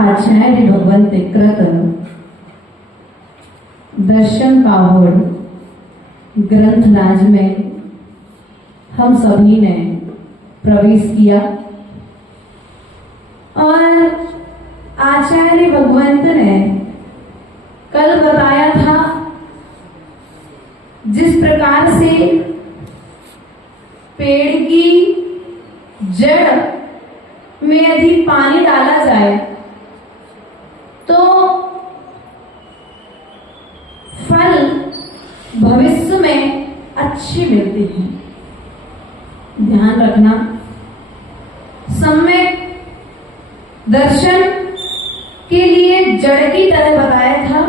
आचार्य भगवंत कृत दर्शन पाहुड़ ग्रंथराज में हम सभी ने प्रवेश किया और आचार्य भगवंत ने कल बताया था जिस प्रकार से पेड़ की जड़ में यदि पानी डाला जाए तो फल भविष्य में अच्छे मिलते हैं। ध्यान रखना, सम्यक दर्शन के लिए जड़ की तरह बताया था,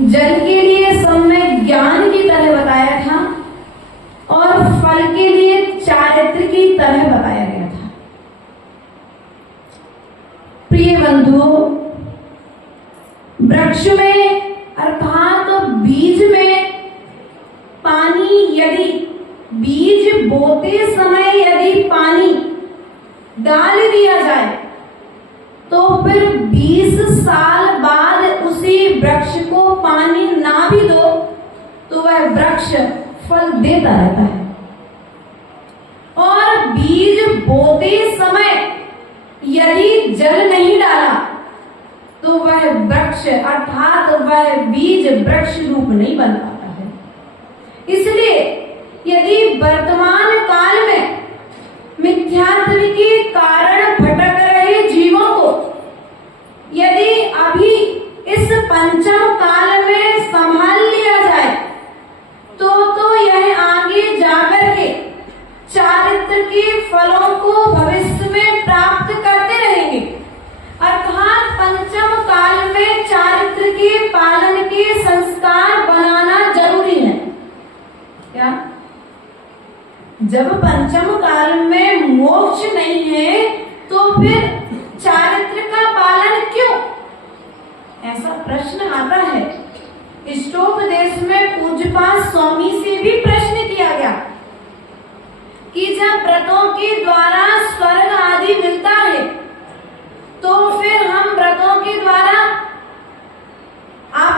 जल के लिए सम्यक ज्ञान की तरह बताया था और फल के लिए चारित्र की तरह बताया गया था। प्रिय बंधुओं, वृक्ष में अर्थात बीज में पानी यदि बीज बोते समय यदि पानी डाल दिया जाए तो फिर 20 साल बाद उसी वृक्ष को पानी ना भी दो तो वह वृक्ष फल देता रहता है। और बीज बोते समय यदि जल नहीं डाला तो वह वृक्ष अर्थात वह बीज वृक्ष रूप नहीं बन पाता है। इसलिए यदि वर्तमान काल में मिथ्यात्व के कारण भटक रहे जीवों को यदि अभी इस पंचम काल में संभाल लिया जाए तो यह आगे जाकर के चारित्र के फलों को भविष्य में प्राप्त करते रहेंगे। अर्थात पंचम काल में चारित्र के पालन के संस्कार बनाना जरूरी है। क्या? जब पंचम काल में मोक्ष नहीं है तो फिर चारित्र का पालन क्यों? ऐसा प्रश्न आता है। इष्टोपदेश में पूज्यपाद स्वामी से भी प्रश्न किया गया कि जब व्रतों के द्वारा स्वर्ग आदि मिलता है तो फिर हम व्रतों के द्वारा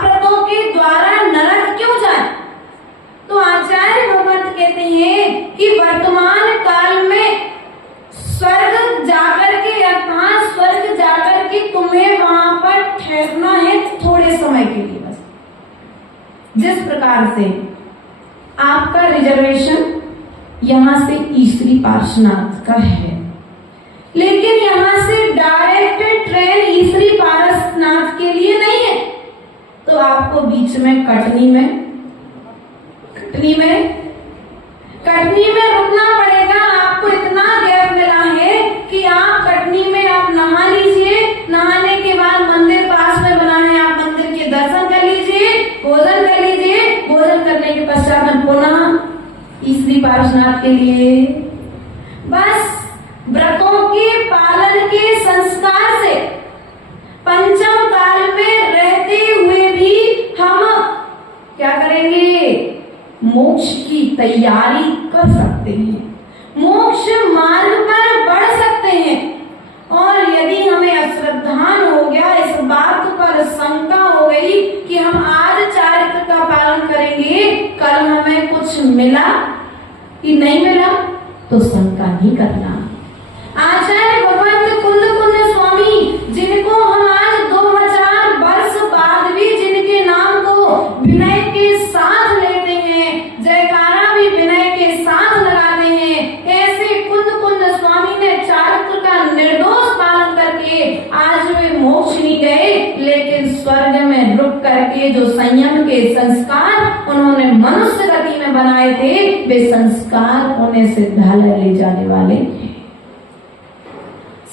व्रतों के द्वारा नरक क्यों जाए? तो आचार्य भगवंत कहते हैं कि वर्तमान काल में स्वर्ग जाकर के अर्थात स्वर्ग जाकर के तुम्हें वहां पर ठहरना है थोड़े समय के लिए बस। जिस प्रकार से आपका रिजर्वेशन यहां से ईश्वरी पार्श्वनाथ का है, लेकिन यहां से डायरेक्ट ट्रेन ईश्वरी पार्श्वनाथ के लिए नहीं है, तो आपको बीच में कटनी में रुकना पड़ेगा। आपको इतना गैप मिला है कि आप कटनी में आप नहा लीजिए, नहाने के बाद मंदिर पास में बना है, आप मंदिर के दर्शन कर लीजिए, भोजन कर लीजिए, भोजन करने के पश्चात पुनः ईश्वरी पार्श्वनाथ के लिए। बस व्रतों के पालन के संस्कार से पंचम काल में रहते हुए भी हम क्या करेंगे? मोक्ष की तैयारी कर सकते हैं, मोक्ष मार्ग पर बढ़ सकते हैं। और यदि हमें अश्रद्धान हो गया, इस बात पर शंका हो गई कि हम आज चारित्र का पालन करेंगे, कल हमें कुछ मिला कि नहीं मिला, तो शंका नहीं करना। आचार्य भगवंत कुंद स्वामी, जिनको हम आज 2000 वर्ष बाद भी जिनके नाम को विनय के साथ लेते हैं, जयकारा भी विनय के साथ लगाते हैं, ऐसे कुंद स्वामी ने चारित्र का निर्दोष पालन करके आज वे मोक्ष नहीं गए, लेकिन स्वर्ग में रुक करके जो संयम के संस्कार उन्होंने मनुष्य गति में बनाए थे, वे संस्कार उन्हें सिद्धालय ले जाने वाले हैं।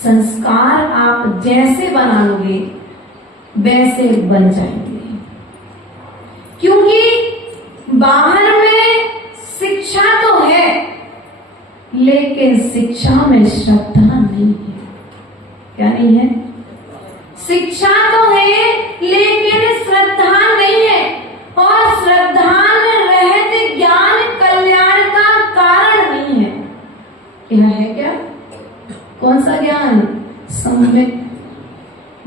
संस्कार आप जैसे बनाओगे वैसे बन जाएंगे, क्योंकि बाहर में शिक्षा तो है लेकिन शिक्षा में श्रद्धा नहीं है। क्या नहीं है? शिक्षा तो है लेकिन श्रद्धा नहीं है, और श्रद्धा रहते ज्ञान कल्याण का कारण नहीं है। क्या है? क्या? कौन सा ज्ञान? सम्यक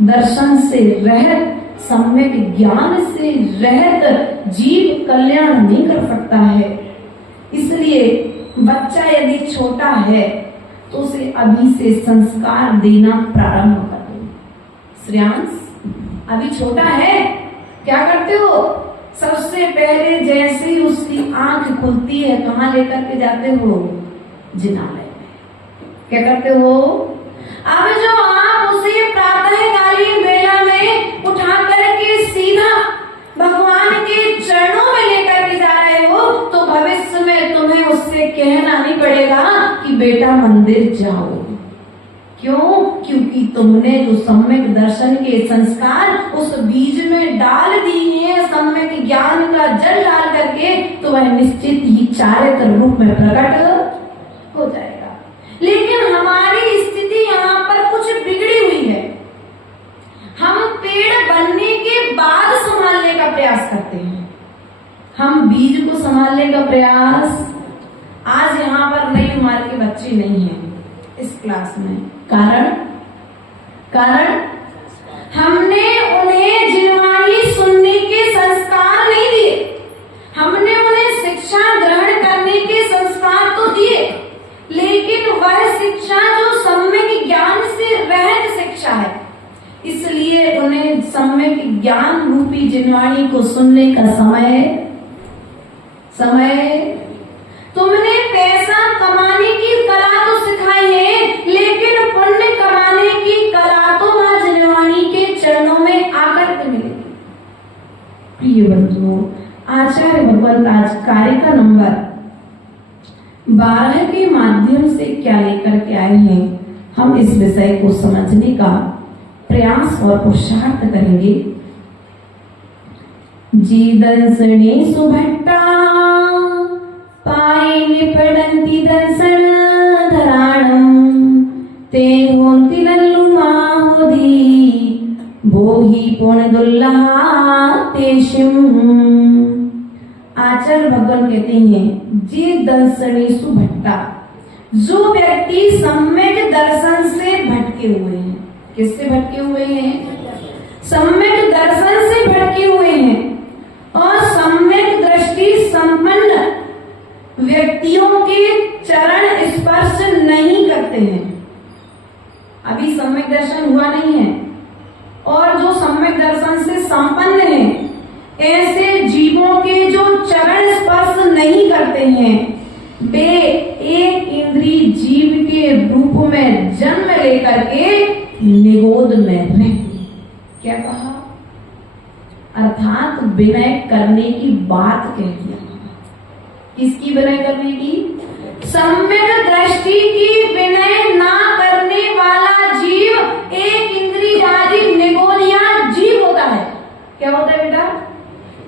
दर्शन से रहित, सम्यक ज्ञान से रहित जीव कल्याण नहीं कर सकता है। इसलिए बच्चा यदि छोटा है तो उसे अभी से संस्कार देना प्रारंभ कर दो। श्रेयांश अभी छोटा है, क्या करते हो? सबसे पहले जैसे ही उसकी आंख खुलती है, कहाँ लेकर के जाते हो? जिनालय। क्या करते हो? अब जो आप उसे प्रातःकालीन वेला में उठा करके सीधा भगवान के चरणों में लेकर के जा रहे हो, तो भविष्य में तुम्हें उससे कहना नहीं पड़ेगा कि बेटा मंदिर जाओ। क्यों? क्योंकि तुमने जो सम्यक दर्शन के संस्कार उस बीज में डाल दिए हैं, सम्यक ज्ञान का जल डाल करके, तो वह निश्चित ही चारित्र रूप में प्रकट हो जाएगा। लेकिन हमारी स्थिति यहाँ पर कुछ बिगड़ी हुई है। हम पेड़ बनने के बाद संभालने का प्रयास करते हैं, हम बीज को संभालने का प्रयास। आज यहाँ पर नई उम्र के बच्चे नहीं हैं इस क्लास में। कारण हमने उन्हें जिनवाणी सुनने के संस्कार नहीं दिए, हमने उन्हें शिक्षा ग्रहण करने के संस्कार तो दिए, लेकिन वह शिक्षा जो सम्यक ज्ञान से रहित शिक्षा है, इसलिए उन्हें सम्यक ज्ञान रूपी जिनवाणी को सुनने का समय तुमने पैसा कमाने की कला तो सिखाई है, लेकिन पुण्य कमाने की कला तो मां जिनवाणी के चरणों में आकर के मिलेगी। प्रिय बंधुओं, आचार्य भगवंत आज कार्य का नंबर 12 के माध्यम से क्या लेकर के आए हैं, हम इस विषय को समझने का प्रयास और पुरुषार्थ करेंगे। जी दर्शने सुभट्टा पाए निपड़ंती दर्शन धराणम ते होंति लल्लु माहोदी वो ही पुण्य दुर्लहा तेषिम। आचार्य भगवान कहते हैं जे दर्शनेषु भट्टा, जो व्यक्ति सम्यक दर्शन से भटके हुए हैं। किससे भटके हुए हैं? सम्यक दर्शन से भटके हुए हैं और सम्यक दृष्टि संपन्न व्यक्तियों के चरण स्पर्श नहीं करते हैं। अभी सम्यक दर्शन हुआ नहीं है और जो सम्यक दर्शन से संपन्न है, ऐसे जीवों के जो चरण स्पर्श नहीं करते हैं, वे एक इंद्रिय जीव के रूप में जन्म लेकर के निगोद में रहते। क्या कहा? अर्थात विनय करने की बात कह दिया। किसकी विनय करने की? सम्यक दृष्टि की विनय ना करने वाला जीव एक इंद्रियादि निगोदिया जीव होता है। क्या होता है बेटा?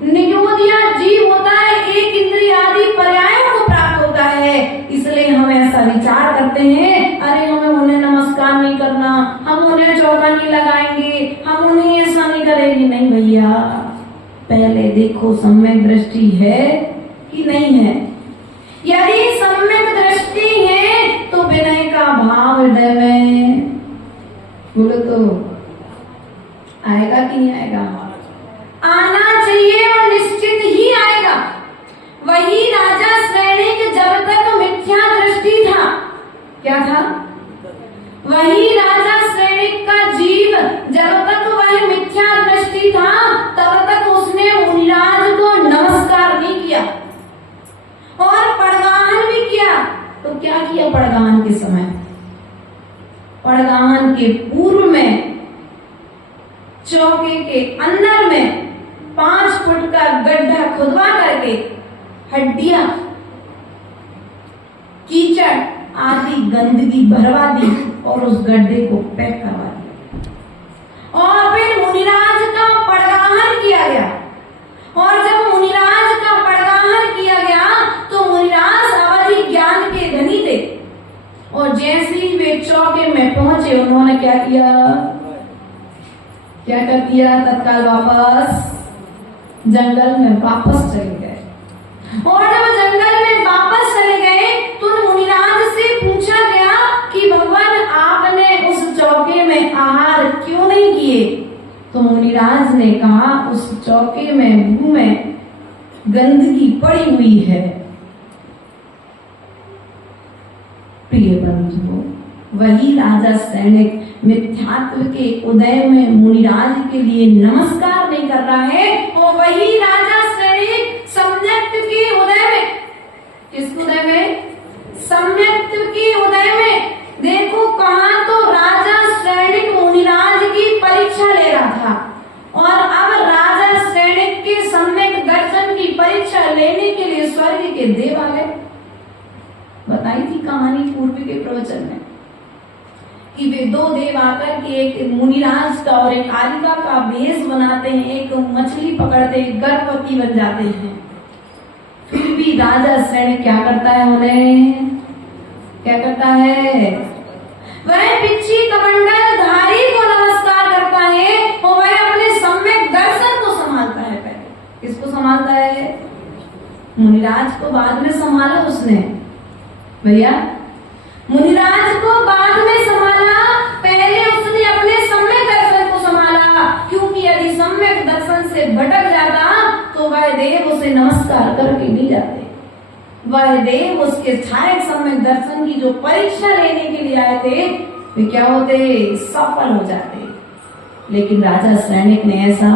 निगोदिया जीव होता है, एक इंद्रियादि पर्यायों को प्राप्त होता है। इसलिए हम ऐसा विचार करते हैं, अरे हमें उन्हें नमस्कार नहीं करना, हम उन्हें चौका नहीं लगाएंगे, हम उन्हें ऐसा नहीं करेंगे। नहीं भैया, पहले देखो सम्यक दृष्टि है कि नहीं है। यदि सम्यक दृष्टि है तो विनय का भाव हृदय में बोलो तो आएगा कि नहीं आएगा? आना चाहिए और निश्चित ही आएगा। वही राजा श्रेणिक जब तक मिथ्या दृष्टि था, क्या था? वही राजा श्रेणिक का जीव जब तक वह मिथ्या दृष्टि था, तब तक उसने मुनिराज को नमस्कार नहीं किया और पड़गाहन भी किया। तो क्या किया पड़गाहन के समय? पड़गाहन के पूर्व में चौके के अंदर में 5 फुट का गड्ढा खुदवा करके हड्डियां, कीचड़ आदि गंदगी भरवा दी और उस गड्ढे को पैक करवा दिया और फिर मुनिराज का पड़गाहन किया गया। और जब मुनिराज का पड़गाहन किया गया तो मुनिराज अवधि ज्ञान के धनी थे और जैसे ही वे चौके में पहुंचे, उन्होंने क्या किया? क्या कर दिया? तत्काल वापस जंगल में वापस चले गए। और जब जंगल में वापस चले गए तो मुनिराज से पूछा गया कि भगवान आपने उस चौके में आहार क्यों नहीं किए? तो मुनिराज ने कहा उस चौके में मुंह में गंदगी पड़ी हुई है। प्रिय बंधुओं, वही राजा सैनिक मिथ्यात्व के उदय में मुनिराज के लिए नमस्कार नहीं कर रहा है और वही राजा सैनिक सम्यक्त्व के उदय में, किस उदय में? सम्यक्त्व के उदय में। देखो कहां तो राजा सैनिक मुनिराज की परीक्षा ले रहा था और अब राजा सैनिक के सम्यक दर्शन की परीक्षा लेने के लिए स्वर्ग के देव आ गए। बताई थी कहानी पूर्व के प्रवचन में कि वे 2 देव आकर के एक मुनिराज का और एक कालिका का भेष बनाते हैं, एक मछली पकड़ते, गर्भवती बन जाते हैं। फिर भी राजा सैनिक क्या करता है? उन्हें क्या करता है? वह पिछी कमंडल धारी को नमस्कार करता है और वह अपने सम्यक दर्शन को संभालता है। पहले किसको संभालता है? मुनिराज को बाद में संभाला उसने भैया, मुनिराज को बाद में संभाला, पहले उसने अपने सम्यक दर्शन को संभाला। क्योंकि यदि सम्यक दर्शन से भटक जाता तो वह देव उसे नमस्कार करके नहीं जाते। वह देव उसके छायक सम्यक दर्शन की जो परीक्षा लेने के लिए आए थे, वे क्या होते? सफल हो जाते। लेकिन राजा सैनिक ने ऐसा,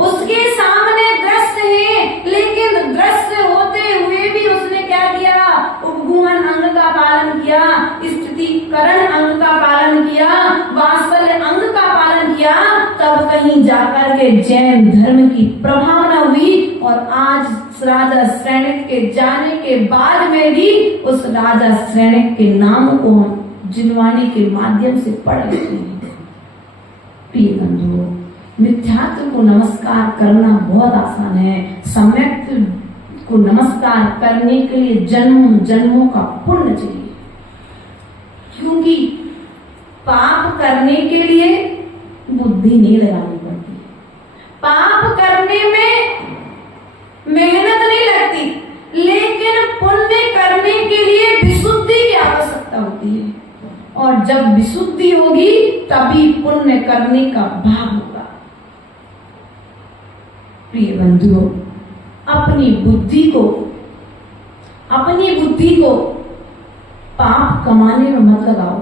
उसके सामने दृश्य है लेकिन दृश्य होते हुए भी उसने क्या किया? उपगुहन अंग का पालन किया, स्थितिकरण अंग का पालन किया, वात्सल्य अंग का पालन किया। तब कहीं जाकर के जैन धर्म की प्रभावना हुई और आज राजा सैनिक के जाने के बाद में भी उस राजा सैनिक के नाम को जिनवाणी के माध्यम से पढ़ लेते हैं। प्रिय बंधुओं, मिथ्यात्व को नमस्कार करना बहुत आसान है। सम्यक्त्व को नमस्कार करने के लिए जन्मों जन्मों का पुण्य चाहिए। क्योंकि पाप करने के लिए वो बुद्धि नहीं लगानी पड़ती। पाप करने में मेहनत नहीं लगती, लेकिन पुण्य करने के लिए विशुद्धि की आवश्यकता होती है, और जब विशुद्धि होगी तभी पुण्य करने का भाव होगा। प्रिय बंधुओं, अपनी बुद्धि को पाप कमाने में मत लगाओ,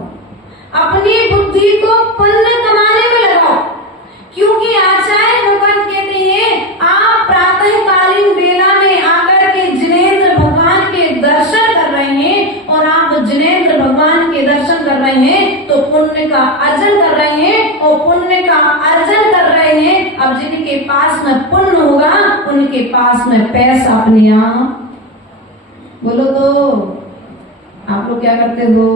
अपनी बुद्धि को पुण्य कमाने में लगाओ। क्योंकि आचार्य भगवान कहते हैं, आप प्रातःकालीन बेला में आकर के जिनेंद्र भगवान के दर्शन कर रहे हैं, और आप जिनेंद्र भगवान के दर्शन कर रहे हैं तो पुण्य का अर्जन कर रहे हैं, और पुण्य का अर्जन कर रहे हैं। अब जिनके पास में पुण्य होगा उनके पास में पैसा अपने आप। बोलो तो आप लोग क्या करते हो?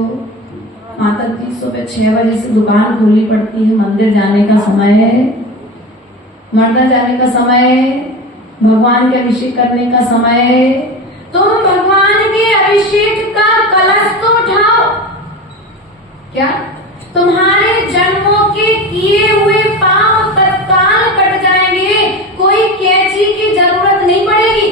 माता जी सुबह 6 बजे से दुकान खोलनी पड़ती है, मंदिर जाने का समय, मर्दा जाने का समय, भगवान के अभिषेक करने का समय। तुम भगवान के अभिषेक का कलश तो उठाओ। क्या तुम्हारे जन्मों के किए हुए पाप तत्काल कट जाएंगे, कोई कैंची की जरूरत नहीं पड़ेगी।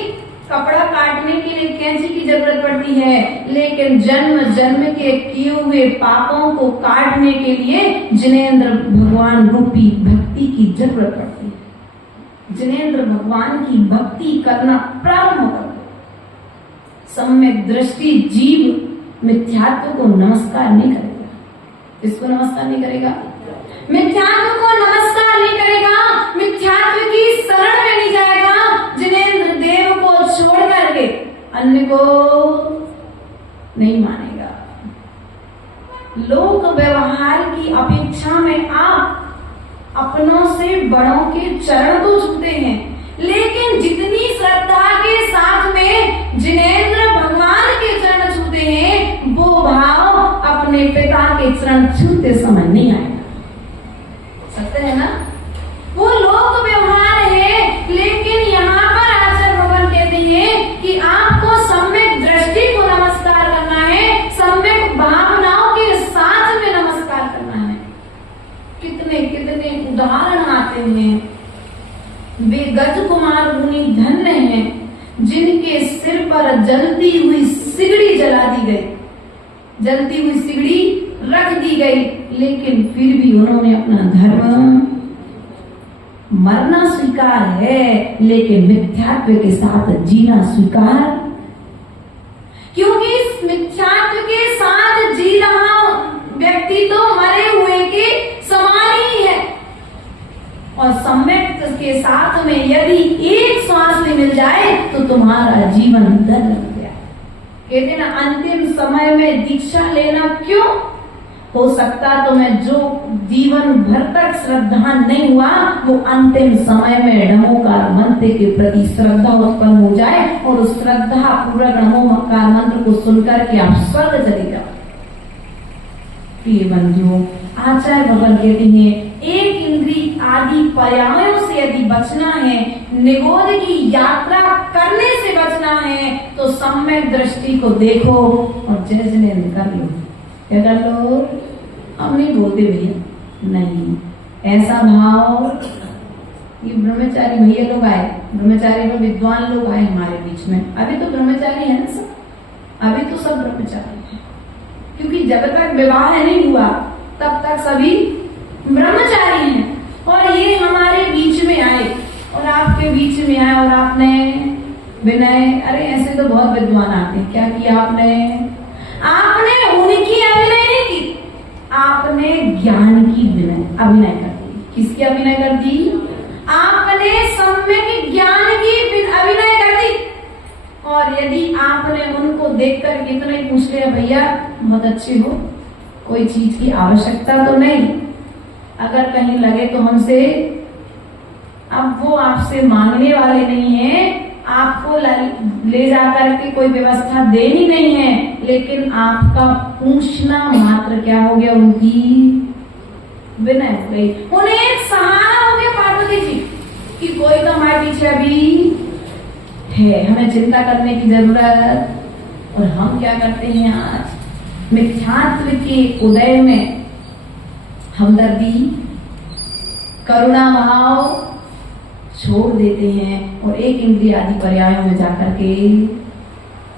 कपड़ा काटने के लिए कैंची की जरूरत पड़ती है, लेकिन जन्म जन्म के किए हुए पापों को काटने के लिए जिनेंद्र भगवान रूपी भक्ति की जरूरत पड़ती है। जिनेंद्र भगवान की भक्ति करना प्रारंभ कर दो। सम्यक दृष्टि जीव मिथ्यात्व को नमस्कार नहीं करेगा। इसको नमस्कार नहीं करेगा, मिथ्यात्व को नमस्कार नहीं करेगा, मिथ्यात्व की शरण में नहीं जाएगा। जिनेंद्र देव को छोड़ करके अन्य को नहीं मानेगा। लोक व्यवहार की अपेक्षा में आप अपनों से बड़ों के चरण तो छूते हैं, लेकिन जितनी श्रद्धा के साथ में जिनेंद्र भगवान के चरण छूते हैं, वो भाव अपने पिता के चरण छूते समय नहीं आएगा। सत्य है ना? वो लोक व्यवहार है, लेकिन यहाँ पर आचार्य भगवान कहते हैं कि आपको सम्यक दृष्टि को नमस्कार करना है, सम्यक भावनाओं के साथ में नमस्कार करना है। कितने कितने उदाहरण आते हैं। वे गज कुमार मुनि धन्य हैं जिनके सिर पर जलती हुई सिगड़ी जला दी गई, जलती हुई सिगड़ी रख दी गई, लेकिन फिर भी उन्होंने अपना धर्म, मरना स्वीकार है लेकिन मिथ्यात्व के साथ जीना स्वीकार। क्योंकि इस मिथ्यात्व के साथ जी रहा व्यक्ति तो मरे हुए के समान ही है, और सम्यक के साथ में यदि एक श्वास भी मिल जाए तो तुम्हारा जीवन धन्य हो गया। कहते ना, अंतिम समय में दीक्षा लेना क्यों? हो सकता तुम्हें जो जीवन भर तक श्रद्धा नहीं हुआ, वो अंतिम समय में नमोकार मंत्र के प्रति श्रद्धा उत्पन्न हो जाए, और उस श्रद्धा पूर्वक नमोकार मंत्र को सुनकर के आप स्वर्ग चले जाओ। प्रिय बंधुओं, आचार्य भगवान कहते हैं, एक इंद्री आदि पर्यायों से यदि बचना है, निगोद की यात्रा करने से बचना है, तो सम्यक दृष्टि को देखो और जय जिनेंद्र कर लो। क्या कर लो? हम नहीं बोलते भैया, नहीं, ऐसा भाव। ये ब्रह्मचारी भैया लोग आए, ब्रह्मचारी में विद्वान लोग आए हमारे बीच में। अभी तो ब्रह्मचारी है ना सब, अभी तो सब ब्रह्मचारी है, क्योंकि जब तक विवाह नहीं हुआ तब तक सभी ब्रह्मचारी हैं। और ये हमारे बीच में आए और आपके बीच में आए, और आपने विनय, अरे ऐसे तो बहुत विद्वान आते हैं, क्या किया आपने? आपने उनकी अभिनय नहीं की, आपने ज्ञान की अभिनय कर दी। किसकी अभिनय कर दी? आपने सम्यक ज्ञान की अभिनय कर दी। और यदि आपने उनको देखकर इतना ही पूछ लिया, भैया बहुत अच्छे हो, कोई चीज की आवश्यकता तो नहीं, अगर कहीं लगे तो हमसे, अब वो आपसे मांगने वाले नहीं है, आपको ले जाकर के कोई व्यवस्था देनी नहीं है, लेकिन आपका पूछना मात्र क्या हो गया? उनकी विनय हो गई। उन्हें एक सहारा हो गया पार्वती जी कि कोई तो हमारे पीछे अभी है, हमें चिंता करने की जरूरत। और हम क्या करते हैं आज? मिथ्यात्व के उदय में हमदर्दी, करुणा भाव छोड़ देते हैं और एक इंद्रिय आदि पर्यायों में जाकर के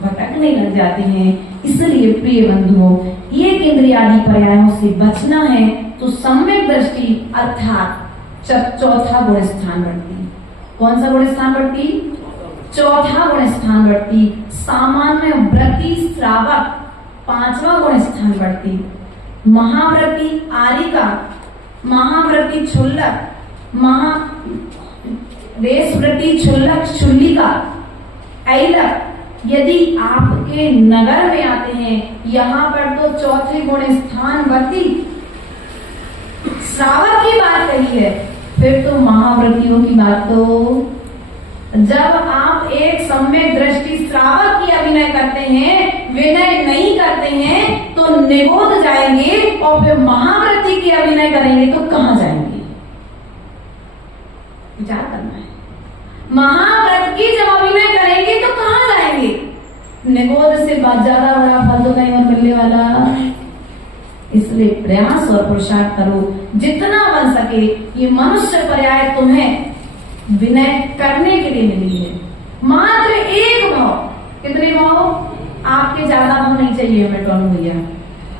भटकने लग जाते हैं। इसलिए प्रिय बंधुओं, एक इंद्रिय आदि पर्यायों से बचना है तो सम्यक दृष्टि अर्थात चौथा गुण स्थान बढ़ती। कौन सा गुण स्थान बढ़ती? चौथा गुण स्थान बढ़ती। सामान्य व्रति श्रावक पांचवा गुण स्थान बढ़ती। महाव्रति आलिका, महाव्रति क्षुल्लक, रेशव्रति क्षुल्लक क्षुल्लिका, ऐलक यदि आपके नगर में आते हैं, यहाँ पर तो चौथे गुण स्थान वर्ती श्रावक की बात कही है, फिर तो महाव्रतियों की बात तो जब आप एक सम्यक दृष्टि श्रावक की अभिनय करते हैं, विनय नहीं करते हैं तो निगोद जाएंगे और फिर महाव्रति की अभिनय करेंगे तो कहां जाएंगे? विचार करना है। महाव्रत की जब अभिनय करेंगे तो कहां जाएंगे? निगोद से ज्यादा बड़ा फल तो नहीं और मिलने वाला। इसलिए प्रयास और पुरुषार्थ करो जितना बन सके। ये मनुष्य पर्याय तुम्हें विनय करने के लिए मिली है। मात्र एक भाव, कितने भाव? आपके ज्यादा भाव नहीं चाहिए हमें टोनू भैया।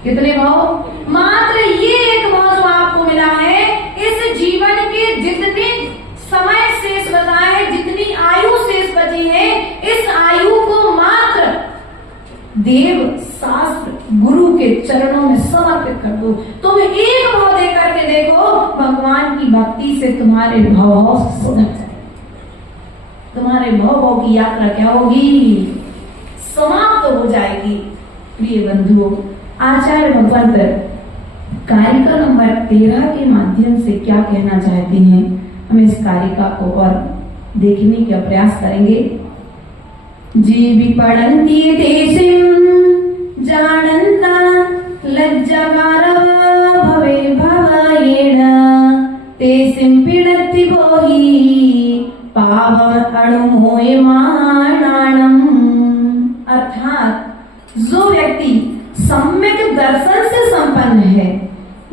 कितने भाव? मात्र ये एक भाव जो आपको मिला है। इस जीवन के जितने समय शेष बचा है, जितनी आयु शेष बची है, इस आयु को मात्र देव शास्त्र गुरु के चरणों में समर्पित कर दो। तुम एक भाव दे करके देखो, भगवान की भक्ति से तुम्हारे भाव सुधर जाए। तुम्हारे भाव की यात्रा क्या होगी? समाप्त हो जाएगी। प्रिय बंधुओं, आचार्य भगवंत कारिका नंबर 13 के माध्यम से क्या कहना चाहते हैं, हम इस कारिका को और देखने का प्रयास करेंगे। जीवी पढ़ंती देशिम जानंता लज्जागारव भवे भवेण तेसिम पीडति बोहि पावम अणुमोय मानाणम। अर्थात जो व्यक्ति सम्यक दर्शन से संपन्न है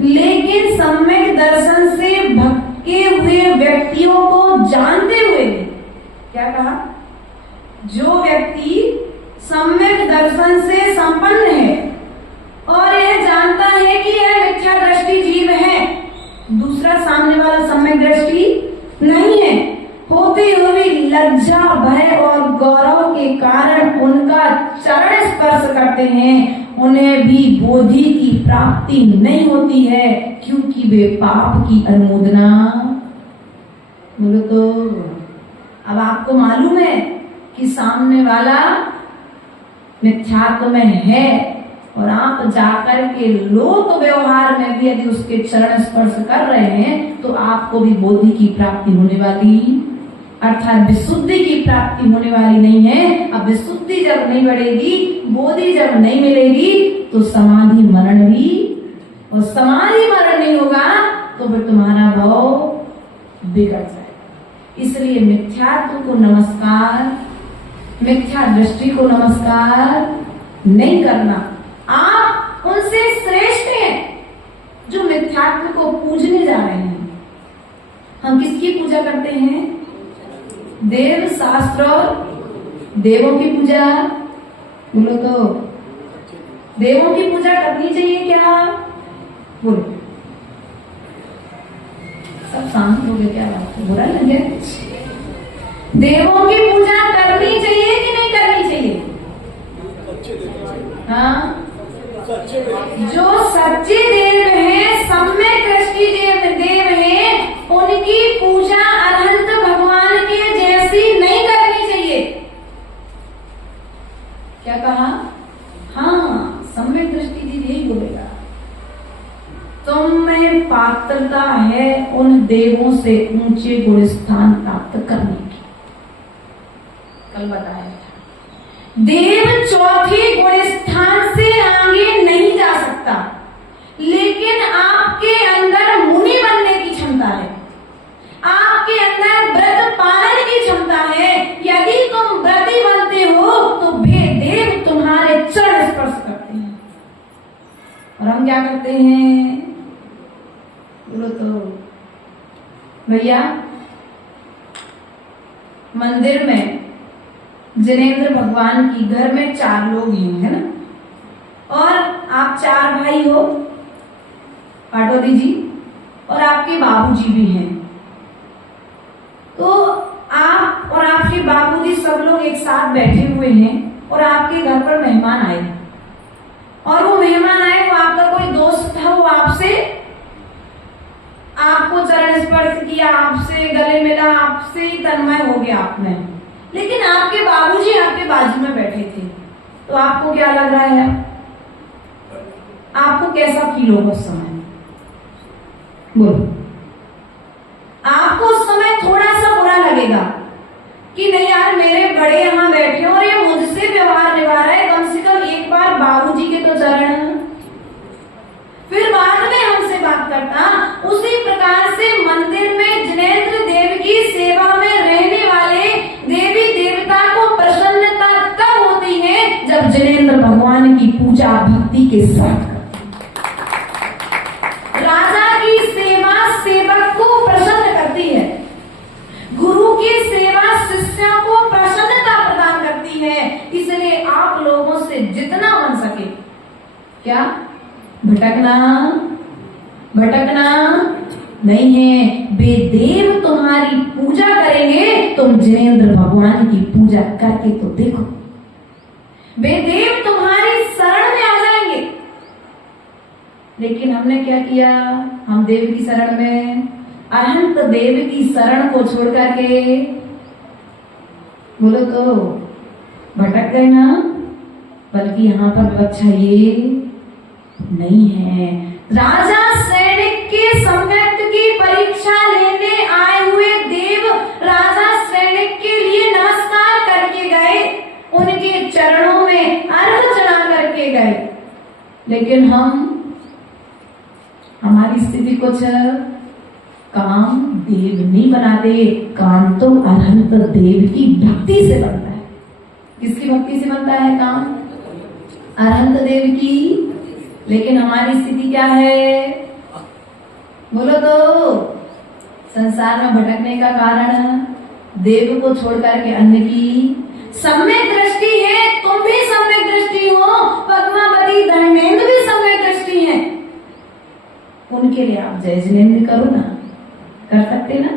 लेकिन सम्यक दर्शन से भटके हुए व्यक्तियों को जानते हुए, क्या कहा? जो व्यक्ति सम्यक दर्शन से संपन्न है और यह जानता है कि यह मिथ्या दृष्टि जीव है, दूसरा सामने वाला सम्यक दृष्टि नहीं है, होते हुए लज्जा भय और गौरव के कारण उनका चरण स्पर्श करते हैं, उन्हें भी बोधि की प्राप्ति नहीं होती है क्योंकि वे पाप की अनुमोदना। बोलो तो अब आपको मालूम है कि सामने वाला मिथ्यात्व में है और आप जाकर के लोक व्यवहार में भी यदि उसके चरण स्पर्श कर रहे हैं तो आपको भी बोधि की प्राप्ति होने वाली, अर्थात विशुद्धि की प्राप्ति होने वाली नहीं है। अब विशुद्धि जब नहीं बढ़ेगी, बोधि जब नहीं मिलेगी तो समाधि मरण भी, और समाधि मरण नहीं होगा तो फिर तुम्हारा भाव बिगड़ जाएगा। इसलिए मिथ्यात्व को नमस्कार, मिथ्या दृष्टि को नमस्कार नहीं करना। आप उनसे श्रेष्ठ हैं जो मिथ्यात्व को पूजने जा रहे हैं। हम किसकी पूजा करते हैं? देव शास्त्र, देवों की पूजा। बोलो तो देवों की पूजा करनी चाहिए क्या? बोलो, सब शांत हो गए, क्या बात है, बुरा लगे? देवों की पूजा करनी चाहिए कि नहीं करनी चाहिए? हाँ, जो सच्चे देव हैं, सम्यक दृष्टि देव हैं, उनकी पूजा अनंत भगवान के जैसी नहीं करनी चाहिए। क्या कहा? हाँ, सम्यक दृष्टि जी यही बोलेगा। तुम में पात्रता है उन देवों से ऊंचे गुण स्थान प्राप्त करने की। कल बताया था, देव चौथे गुण स्थान से आगे नहीं जा सकता, लेकिन आपके अंदर मुनि बनने की क्षमता है, आपके अंदर व्रत पालन की क्षमता है। यदि तुम व्रती बनते हो तो वे देव तुम्हारे चरण स्पर्श करते हैं। और हम क्या करते हैं? बोलो तो भैया मंदिर में जिनेंद्र भगवान की घर में 4 लोग ही है ना, और आप 4 भाई हो, पाटोदी जी, और आपके बाबूजी भी हैं। तो आप और आपके बाबूजी सब लोग एक साथ बैठे हुए हैं और आपके घर पर मेहमान आए, और वो मेहमान आए, वो आपका कोई दोस्त था, वो आपको चरण स्पर्श किया, आपसे गले मिला, आपसे ही तन्मय हो गया आपने, लेकिन आपके बाबूजी आपके बाजू में बैठे थे, तो आपको क्या लग रहा है? आपको कैसा फील होगा उस समय? बोलो। आपको उस समय थोड़ा सा बुरा लगेगा कि नहीं यार, मेरे बड़े यहां बैठे और ये मुझसे व्यवहार निभा रहा है, कम से कम एक बार बाबूजी के तो चरण, फिर बाद में हमसे बात करता। उसी प्रकार से मंदिर में जिनेंद्र देव की सेवा में रहने वाले देवी देवता को प्रसन्नता तब होती है जब जिनेंद्र भगवान की पूजा भक्ति के साथ। राजा की सेवा सेवक को प्रसन्न करती है, गुरु की सेवा शिष्यों को प्रसन्नता प्रदान करती है। इसलिए आप लोगों से जितना बन सके, क्या भटकना नहीं है। वे देव तुम्हारी पूजा करेंगे, तुम जिनेंद्र भगवान की पूजा करके तो देखो, वे देव तुम्हारी शरण में आ जाएंगे। लेकिन हमने क्या किया? हम देव की शरण में, अनंत देव की शरण को छोड़ करके बोलो तो भटक गए ना। बल्कि यहाँ पर विवक्षा ये नहीं है, राजा सैनिक के सम्यक की परीक्षा लेने आए हुए देव राजा सैनिक के लिए नमस्कार करके गए, उनके चरणों में अर्चना करके गए। लेकिन हमारी स्थिति कुछ काम देव नहीं बनाते, काम तो अनंत देव की भक्ति से बनता है। किसकी भक्ति से बनता है काम? अनंत देव की। लेकिन हमारी स्थिति क्या है? बोलो तो। संसार में भटकने का कारण देव को छोड़कर के अन्य की सम्यक दृष्टि है। तुम भी सम्यक दृष्टि हो, पद्मावती धर्मेंद्र भी सम्यक दृष्टि है। उनके लिए आप जय जिनेंद्र करो ना, कर सकते ना?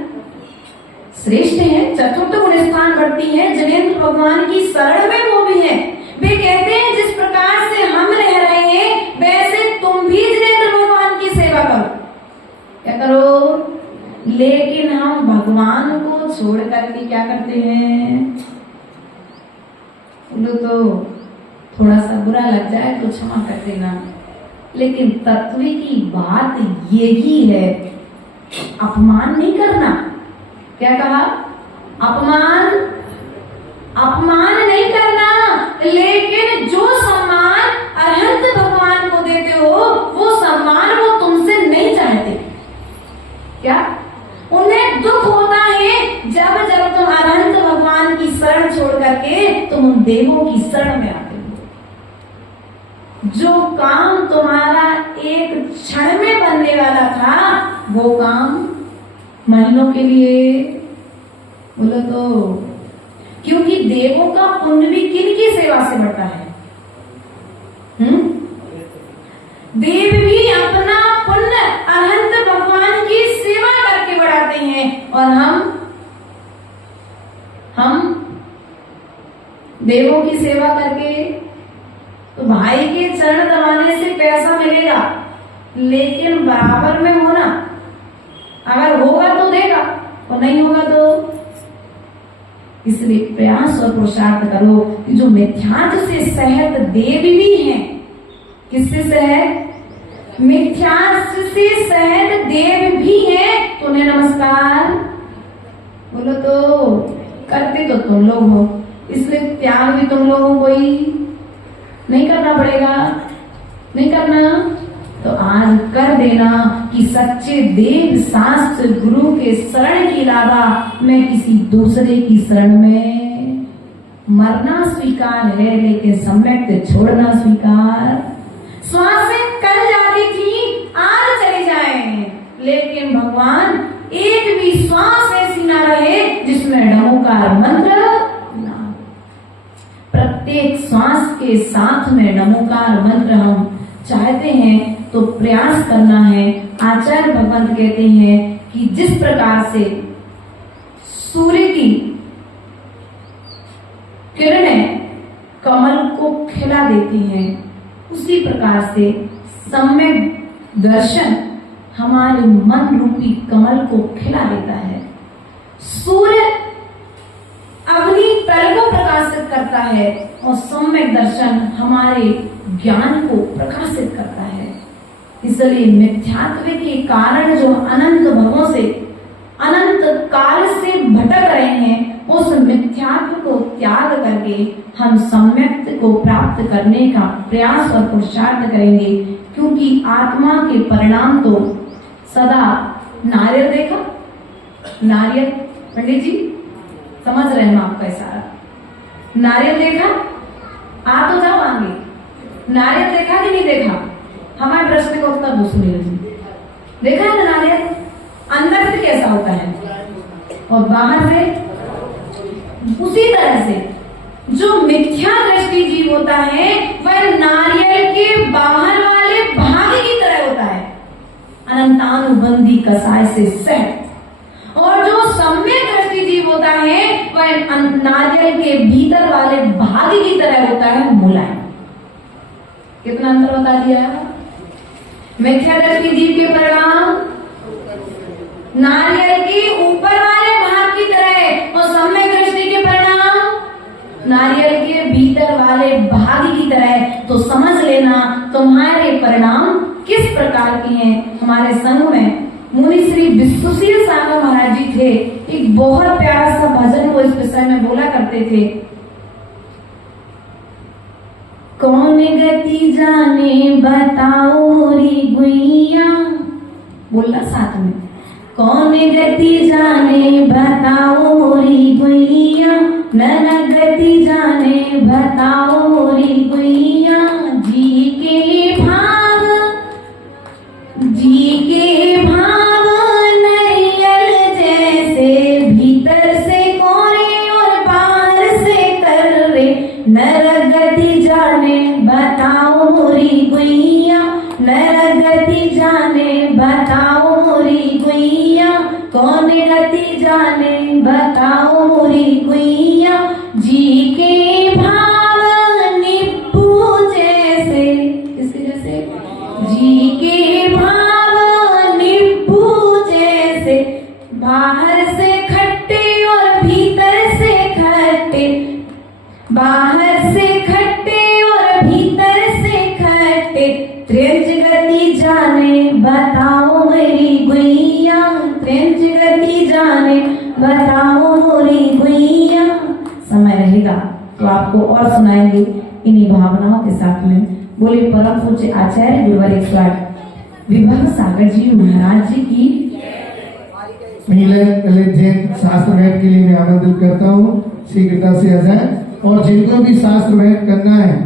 श्रेष्ठ है, चतुर्थ गुण स्थान बढ़ती है, जिनेंद्र भगवान की शरण में वो भी है। वे कहते हैं जिस प्रकार से हम रह रहे हैं वैसे तुम भी जिनेंद्र भगवान की सेवा करो। क्या करो? लेकिन हम भगवान को छोड़ करके क्या करते हैं? बोलो तो थोड़ा सा बुरा लग जाए तो क्षमा कर देना, लेकिन तत्व की बात यही है, अपमान नहीं करना। क्या कहा? अपमान नहीं करना, लेकिन जो सम्मान अरहंत भगवान को देते हो वो सम्मान वो तुमसे नहीं चाहते। क्या? उन्हें दुख होता है जब तुम अरहंत भगवान की शरण छोड़ करके तुम देवों की शरण में आते हो। जो काम तुम्हारा एक क्षण में बनने वाला था वो काम महीनों के लिए, बोलो तो। क्योंकि देवों का पुण्य भी किनकी सेवा से बढ़ता है? देव भी अपना पुण्य अनंत भगवान की सेवा करके बढ़ाते हैं, और हम देवों की सेवा करके, तो भाई के चरण दबाने से पैसा मिलेगा, लेकिन बराबर में होना, अगर होगा तो देगा और नहीं होगा तो। इसलिए प्रयास और पुरुषार्थ करो कि जो मिथ्यात्व से सहत देव भी हैं। किससे सहत? मिथ्यात्व से सहत देव भी हैं, तो उन्हें नमस्कार बोलो तो। करते तो तुम लोग हो, इसलिए त्याग भी तुम लोगों को ही नहीं करना पड़ेगा। नहीं करना तो आज कर देना कि सच्चे देव शास्त्र गुरु के शरण के अलावा मैं किसी दूसरे की शरण में मरना स्वीकार है, लेकिन सम्यक छोड़ना स्वीकार। श्वासें कल जाती थी आज चली जाए, लेकिन भगवान एक भी श्वास ऐसी ना रहे जिसमें नमोकार मंत्र ना हो। प्रत्येक श्वास के साथ में नमोकार मंत्र हम चाहते हैं तो प्रयास करना है। आचार्य भगवंत कहते हैं कि जिस प्रकार से सूर्य की किरणें कमल को खिला देती हैं, उसी प्रकार से सम्यक दर्शन हमारे मन रूपी कमल को खिला देता है। सूर्य अग्नि तल को प्रकाशित करता है और सम्यक दर्शन हमारे ज्ञान को प्रकाशित करता है। इसलिए मिथ्यात्व के कारण जो अनंत भवों से अनंत काल से भटक रहे हैं, उस मिथ्यात्व को त्याग करके हम सम्यक को प्राप्त करने का प्रयास और पुरुषार्थ करेंगे। क्योंकि आत्मा के परिणाम तो सदा नारियल देखा, नारियल पंडित जी समझ रहे हैं आपका इशारा, नारियल देखा, आ तो जाओ आगे, नारियल देखा कि नहीं देखा? हमारे प्रश्न का उत्तर दो सुनील जी। देखा है ना नारियल? अंदर से कैसा होता है और बाहर से? उसी तरह से जो मिथ्या दृष्टि जीव होता है वह नारियल के बाहर वाले भाग की तरह होता है, अनंतानुबंधी कसाय से सह। और जो सम्यक दृष्टि जीव होता है वह नारियल के भीतर वाले भाग की तरह होता है, मुलायम। कितना अंतर बता दिया है? मिथ्या दृष्टि जीव के परिणाम नारियल के ऊपर वाले भाग की तरह और सम्यक दृष्टि के परिणाम नारियल के भीतर वाले भाग की तरह। तो समझ लेना तुम्हारे परिणाम किस प्रकार के हैं। हमारे संघ में मुनि श्री विश्वशील सागर महाराज जी थे, एक बहुत प्यारा सा भजन वो इस विषय में बोला करते थे। कौन गति जाने बताओ मोरी गुइया, बोलना साथ में। कौन गति जाने बताओ मोरी गुइया, नन गति जाने बताओ मोरी गुइया। जी के भाव नरियल जैसे, भीतर से कोरे और बाहर से कर्रे। नर गति जाने बताओ मोरी गुइया, नर गति जाने बताओ मोरी गुइया। कौन गति जाने बताओ मोरी गुइया। जी के भाव निप्पू जैसे, किसके जैसे? जी के भाव निप्पू जैसे, बाहर से खट्टे और भीतर से खट्टे, बाहर से खट्टे और भीतर से खट्टे। त्रिंज गति जाने बताओ मेरी गुइया, त्रिंज गति जाने बताओ मोरी गुइया। समय रहेगा तो आपको और सुनाएंगे इन्हीं भावनाओं के साथ में। बोले परम पूज्य आचार्य गुरुवर 108 विभव सागर जी महाराज जी की। महिला ललित जैन शास्त्र भेंट के लिए मैं आमंत्रित करता हूँ, शीघ्रता से आ जाए। और जिनको भी शास्त्र भेंट करना है